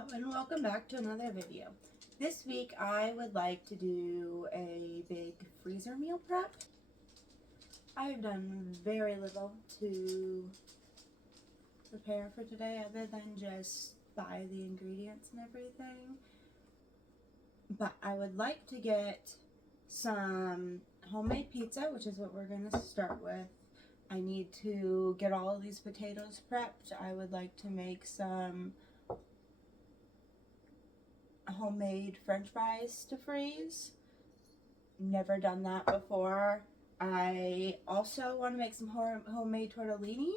Hello and welcome back to another video. This week I would like to do a big freezer meal prep. I've done very little to prepare for today other than just buy the ingredients and everything. But I would like to get some homemade pizza, which is what we're going to start with. I need to get all of these potatoes prepped. I would like to make some homemade french fries to freeze. Never done that before. I also want to make some homemade tortellini.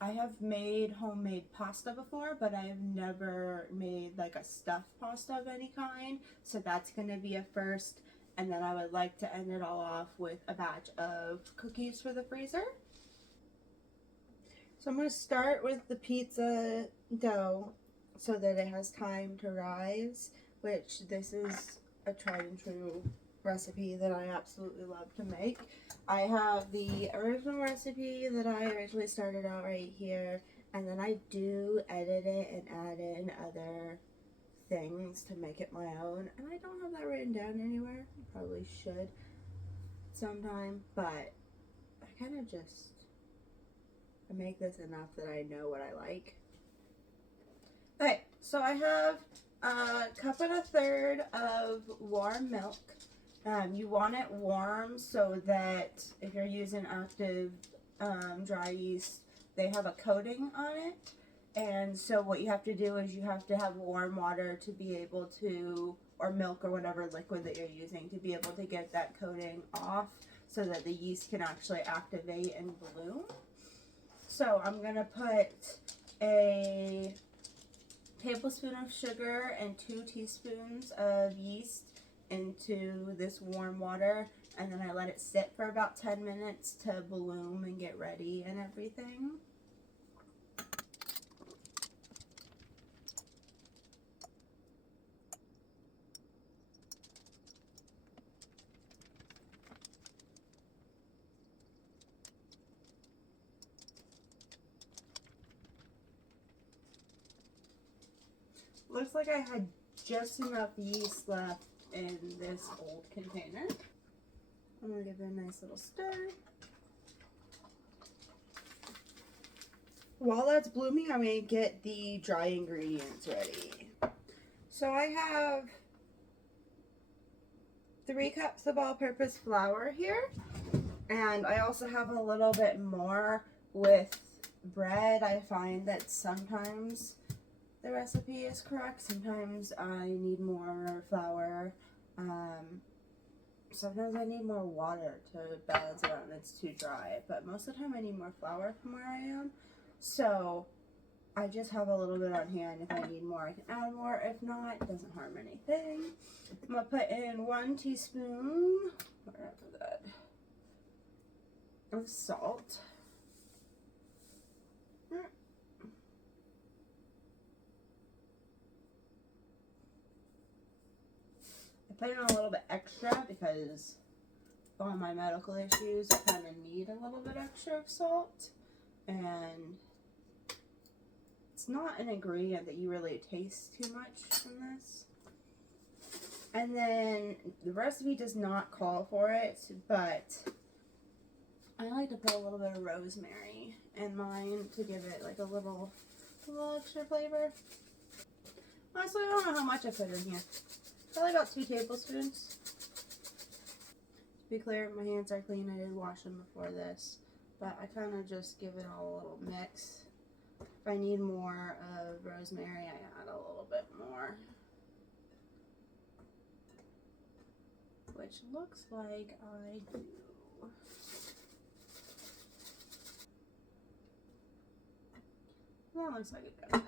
I have made homemade pasta before, but I've never made like a stuffed pasta of any kind, so that's going to be a first. And then I would like to end it all off with a batch of cookies for the freezer. So I'm going to start with the pizza dough so that it has time to rise, which this is a tried and true recipe that I absolutely love to make. I have the original recipe that I originally started out right here, and then I do edit it and add in other things to make it my own, and I don't have that written down anywhere. I probably should sometime, but I kind of just make this enough that I know what I like. Okay, so I have a cup and a third of warm milk. You want it warm so that if you're using active dry yeast, they have a coating on it. And so what you have to do is you have to have warm water to be able to, or milk or whatever liquid that you're using, to be able to get that coating off so that the yeast can actually activate and bloom. So I'm going to put a tablespoon of sugar and 2 teaspoons of yeast into this warm water, and then I let it sit for about 10 minutes to bloom and get ready and everything. Looks like I had just enough yeast left in this old container. I'm going to give it a nice little stir. While that's blooming, I'm going to get the dry ingredients ready. So I have 3 cups of all-purpose flour here, and I also have a little bit more with bread. I find that sometimes the recipe is correct, sometimes I need more flour, sometimes I need more water to balance it out and it's too dry, but most of the time I need more flour from where I am. So I just have a little bit on hand. If I need more, I can add more. If not, it doesn't harm anything. I'm going to put in 1 teaspoon, whatever that, of salt. I put in a little bit extra because of all my medical issues, I kind of need a little bit extra of salt. And it's not an ingredient that you really taste too much from this. And then the recipe does not call for it, but I like to put a little bit of rosemary in mine to give it like a little extra flavor. Honestly, I don't know how much I put in here. Probably about 2 tablespoons. To be clear, my hands are clean. I did wash them before this, but I kind of just give it all a little mix. If I need more of rosemary, I add a little bit more. Which looks like I do. That looks like it does.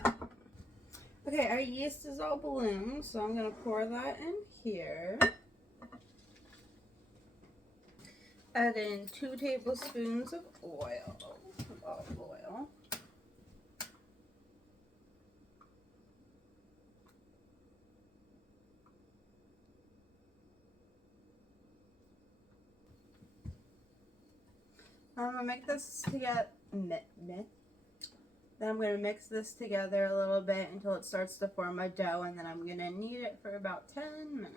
Okay, our yeast is all bloomed, so I'm going to pour that in here. Add in 2 tablespoons of oil, olive oil. I'm going to make this to get Then I'm going to mix this together a little bit until it starts to form a dough, and then I'm going to knead it for about 10 minutes.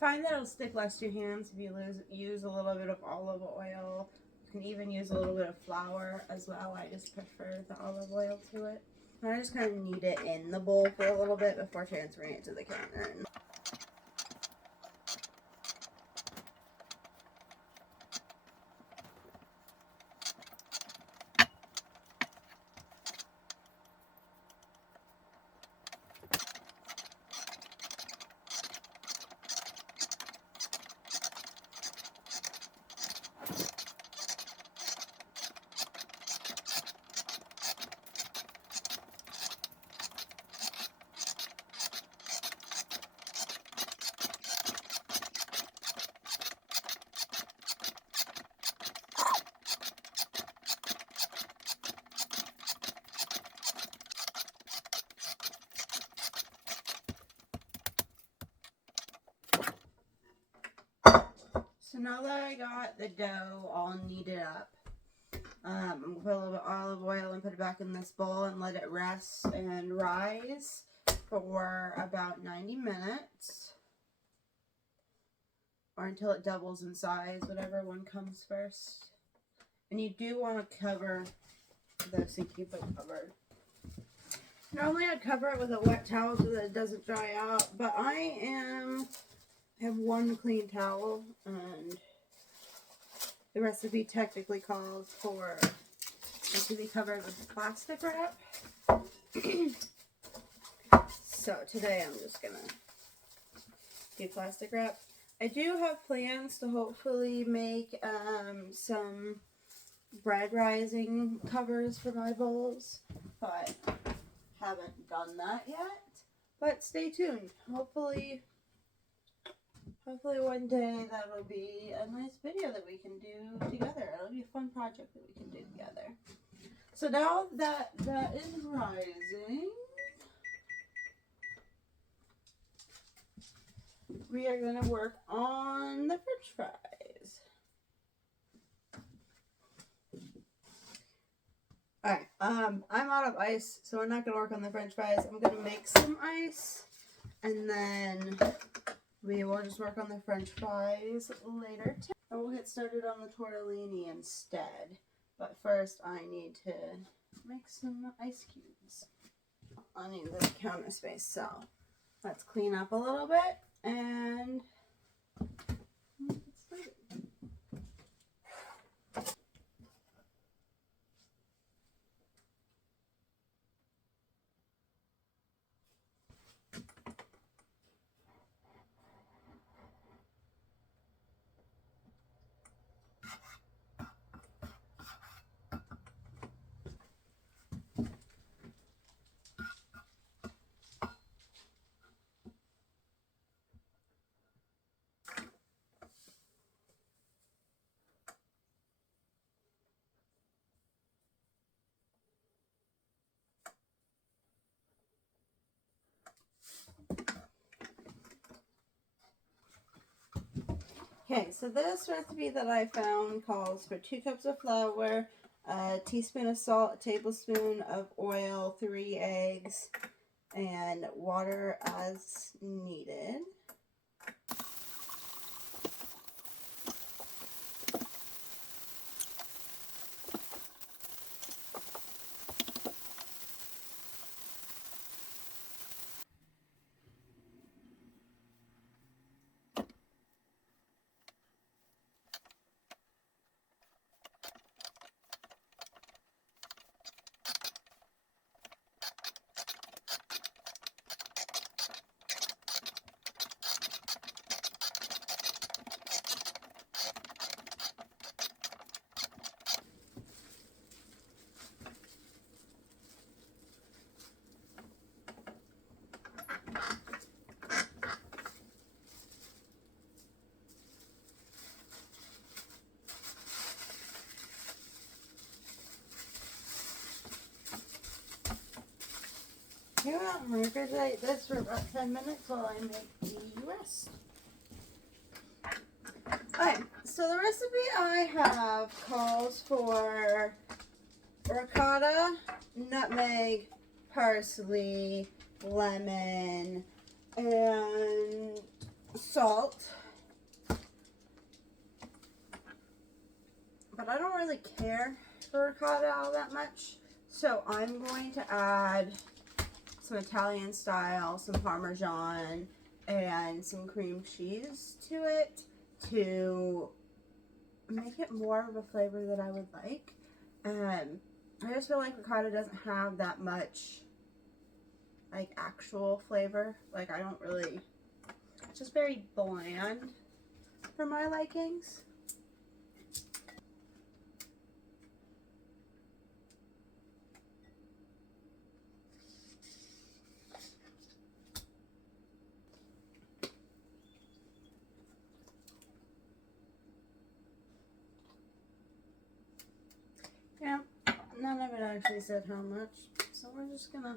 Find that it'll stick less to your hands if you use a little bit of olive oil. You can even use a little bit of flour as well. I just prefer the olive oil to it. And I just kind of knead it in the bowl for a little bit before transferring it to the counter. So now that I got the dough all kneaded up, I'm going to put a little bit of olive oil and put it back in this bowl and let it rest and rise for about 90 minutes. Or until it doubles in size, whatever one comes first. And you do want to cover this and keep it covered. Normally I'd cover it with a wet towel so that it doesn't dry out, but I have one clean towel, and the recipe technically calls for it to be covered with plastic wrap. So today I'm just gonna do plastic wrap. I do have plans to hopefully make some bread rising covers for my bowls, but haven't done that yet. But stay tuned. Hopefully one day that'll be a nice video that we can do together. It'll be a fun project that we can do together. So now that is rising, we are going to work on the French fries. Alright, I'm out of ice, so we're not going to work on the French fries. I'm going to make some ice, and then we will just work on the French fries later. And we'll get started on the tortellini instead. But first, I need to make some ice cubes. I need the counter space, so let's clean up a little bit and get started. Okay, so this recipe that I found calls for 2 cups of flour, a teaspoon of salt, a tablespoon of oil, 3 eggs, and water as needed. Okay, well, I'm going to refrigerate this for about 10 minutes while I make the rest. Okay, so the recipe I have calls for ricotta, nutmeg, parsley, lemon, and salt. But I don't really care for ricotta all that much, so I'm going to add some Italian style, some Parmesan, and some cream cheese to it to make it more of a flavor that I would like. I just feel like ricotta doesn't have that much like actual flavor. Like I don't really, it's just very bland for my likings. Yeah, none of it actually said how much, so we're just gonna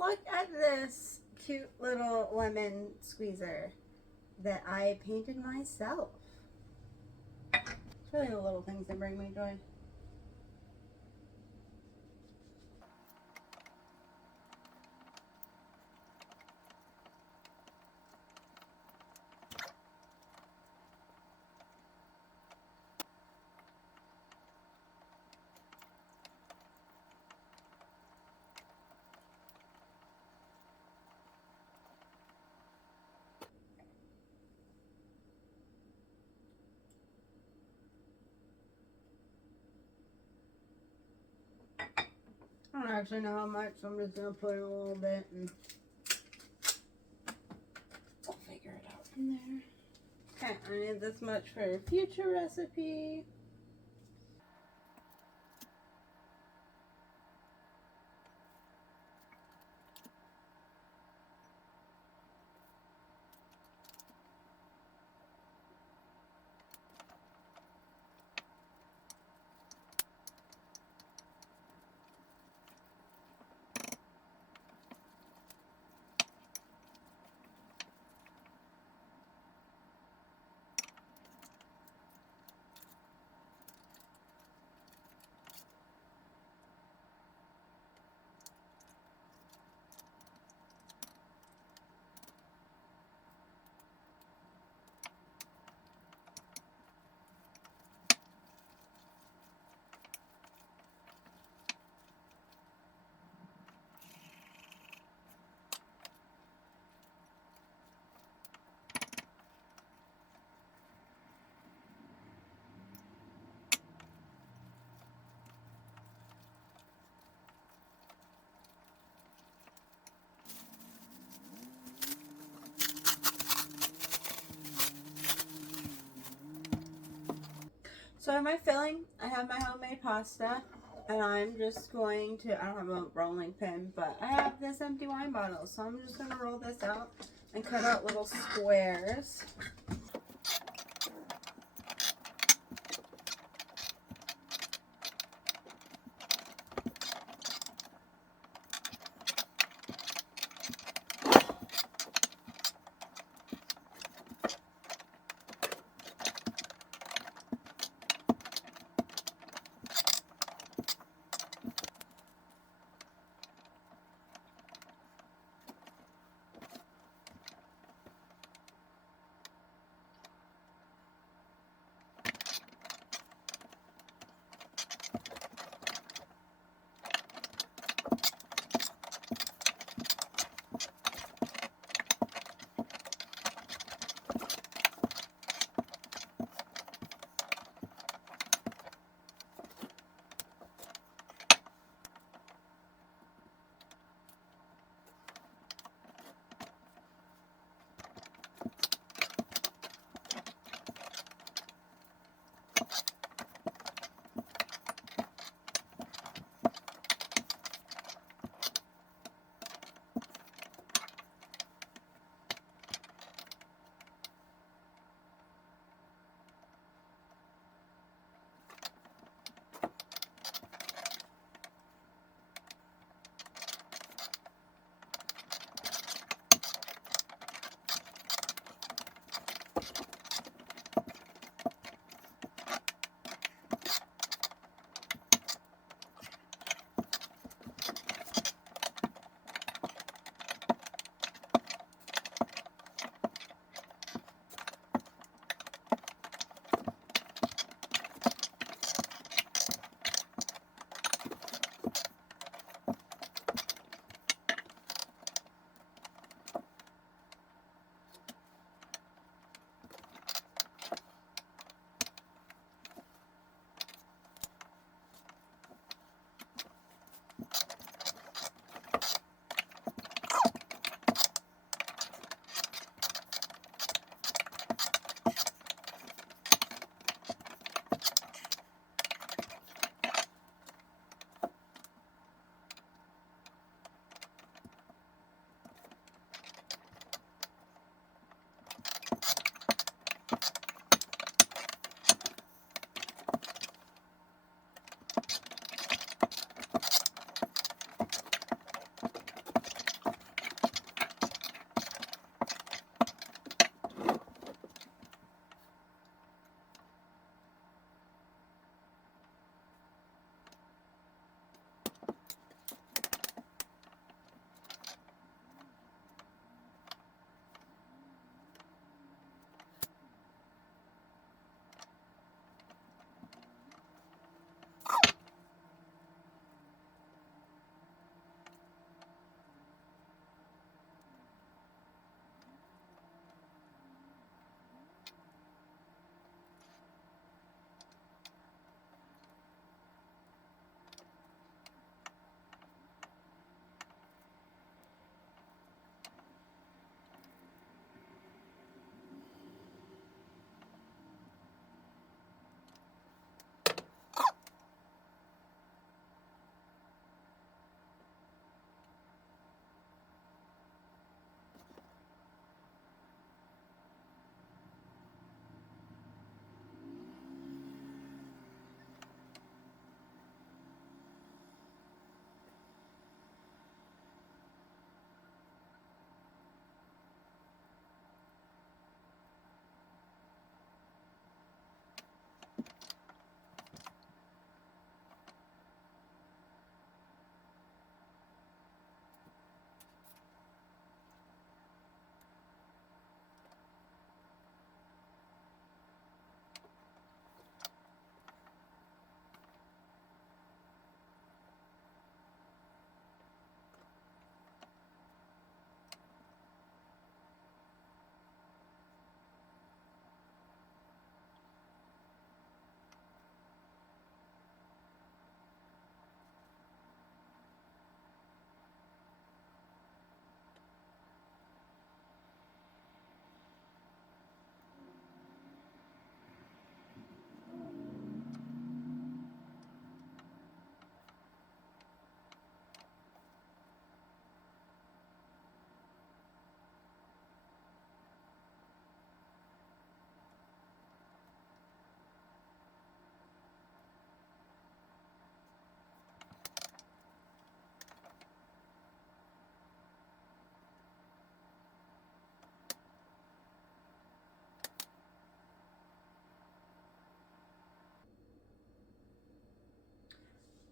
look at this cute little lemon squeezer that I painted myself. It's really the little things that bring me joy. I don't actually know how much, so I'm just gonna put in a little bit and we'll figure it out from there. Okay, I need this much for a future recipe. So in my filling, I have my homemade pasta, and I'm just going to, I don't have a rolling pin, but I have this empty wine bottle, so I'm just going to roll this out and cut out little squares.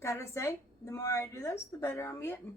Gotta say, the more I do this, the better I'm getting.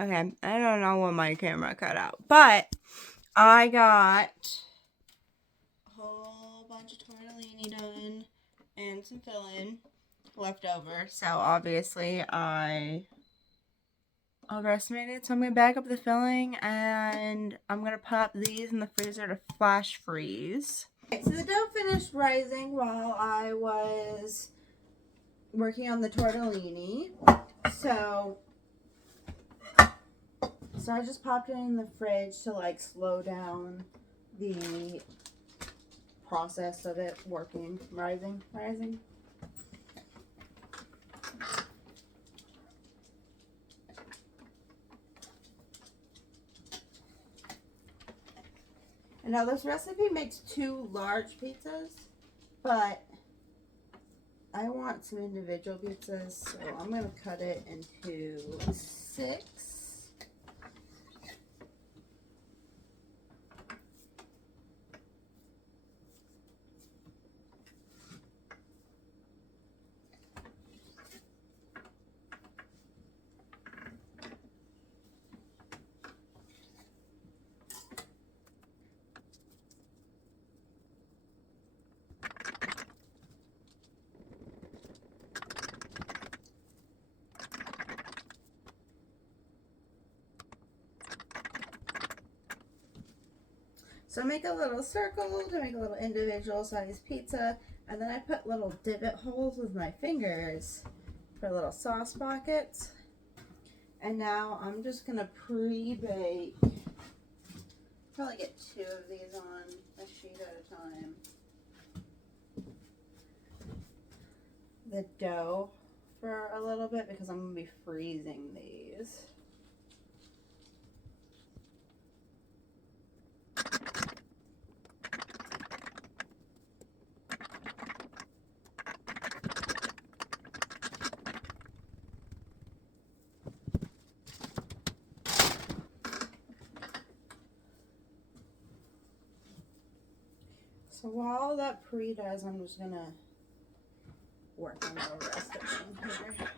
Okay, I don't know what my camera cut out, but I got a whole bunch of tortellini done and some filling left over. So obviously I overestimated, so I'm going to back up the filling and I'm going to pop these in the freezer to flash freeze. Okay, so the dough finished rising while I was working on the tortellini. So I just popped it in the fridge to like slow down the process of it working, rising. And now this recipe makes 2 large pizzas, but I want some individual pizzas, so I'm going to cut it into 6. So make a little circle to make a little individual size pizza, and then I put little divot holes with my fingers for little sauce pockets. And now I'm just gonna pre-bake. Probably get 2 of these on a sheet at a time. The dough for a little bit because I'm gonna be freezing these. So while that pre-does, I'm just gonna work on the rest of them here.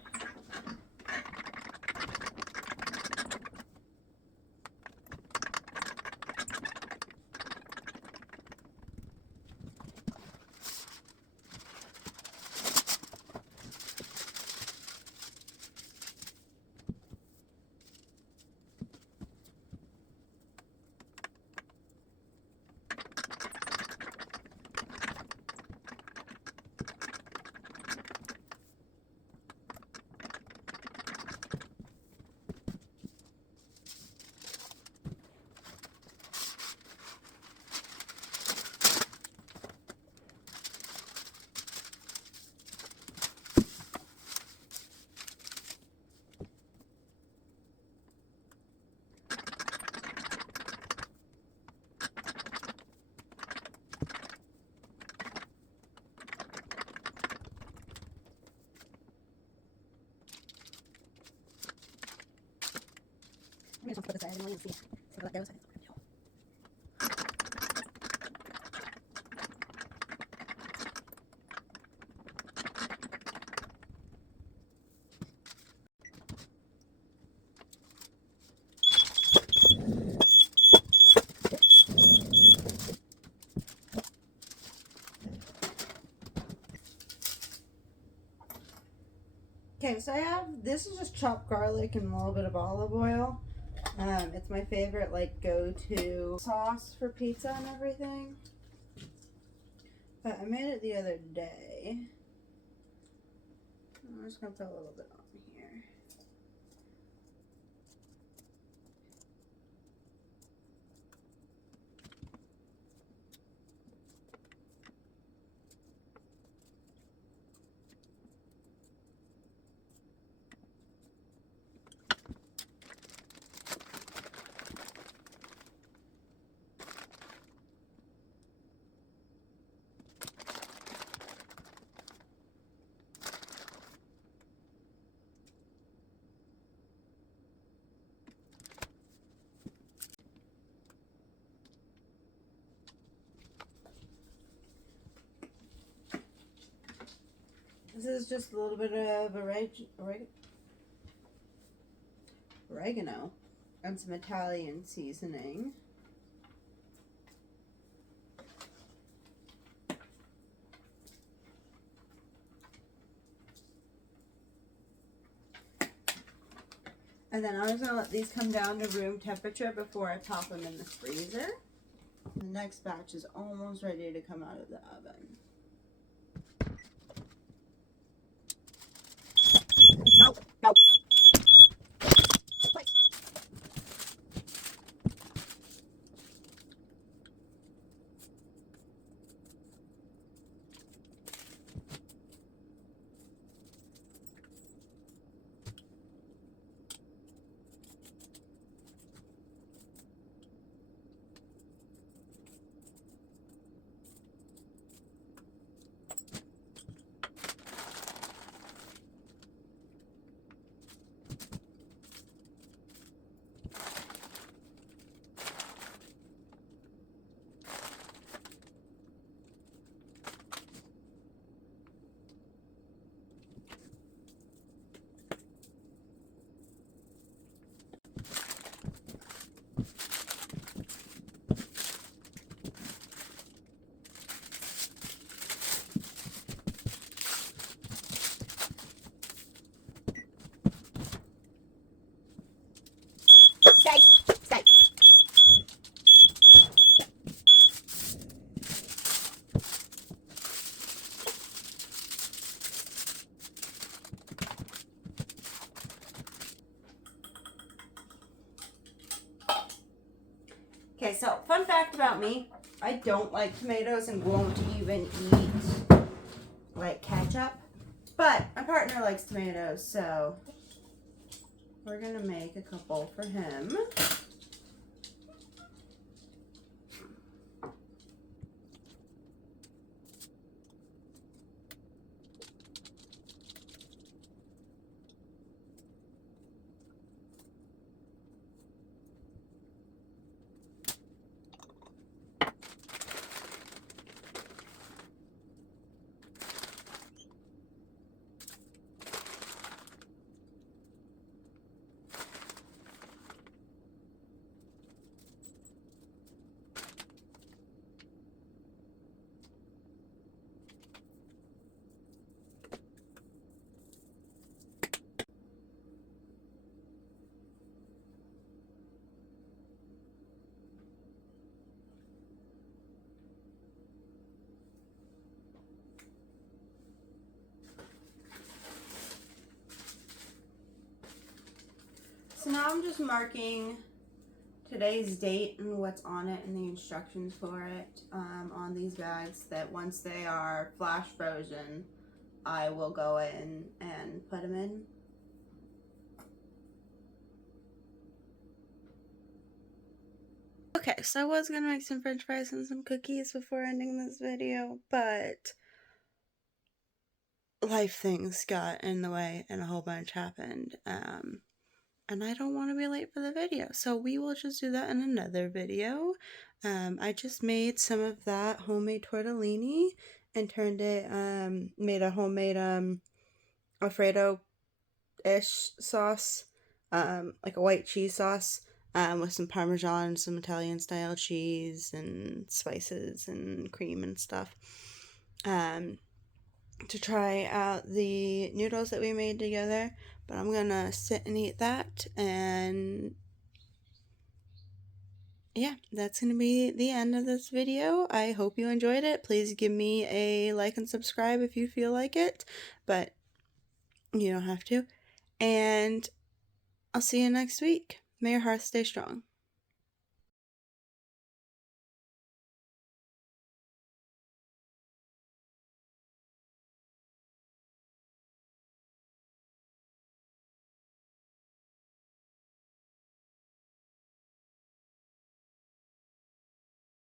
I didn't even see it. So let go. So okay, so I have, this is just chopped garlic and a little bit of olive oil. It's my favorite, like, go-to sauce for pizza and everything. But I made it the other day. I'm just gonna put a little bit on here. This is just a little bit of oregano and some Italian seasoning. And then I'm just going to let these come down to room temperature before I pop them in the freezer. The next batch is almost ready to come out of the oven. No, no. Stay. Okay, so fun fact about me, I don't like tomatoes and won't even eat like ketchup, but my partner likes tomatoes, so we're gonna make a couple for him. So now I'm just marking today's date and what's on it and the instructions for it on these bags, that once they are flash frozen, I will go in and put them in. Okay, so I was gonna make some french fries and some cookies before ending this video, but life things got in the way and a whole bunch happened. and I don't want to be late for the video, so we will just do that in another video. I just made some of that homemade tortellini and turned it, made a homemade Alfredo-ish sauce, like a white cheese sauce, with some Parmesan, some Italian style cheese and spices and cream and stuff. To try out the noodles that we made together, but I'm gonna sit and eat that, and yeah, that's gonna be the end of this video. I hope you enjoyed it. Please give me a like and subscribe if you feel like it, but you don't have to. And I'll see you next week. May your heart stay strong.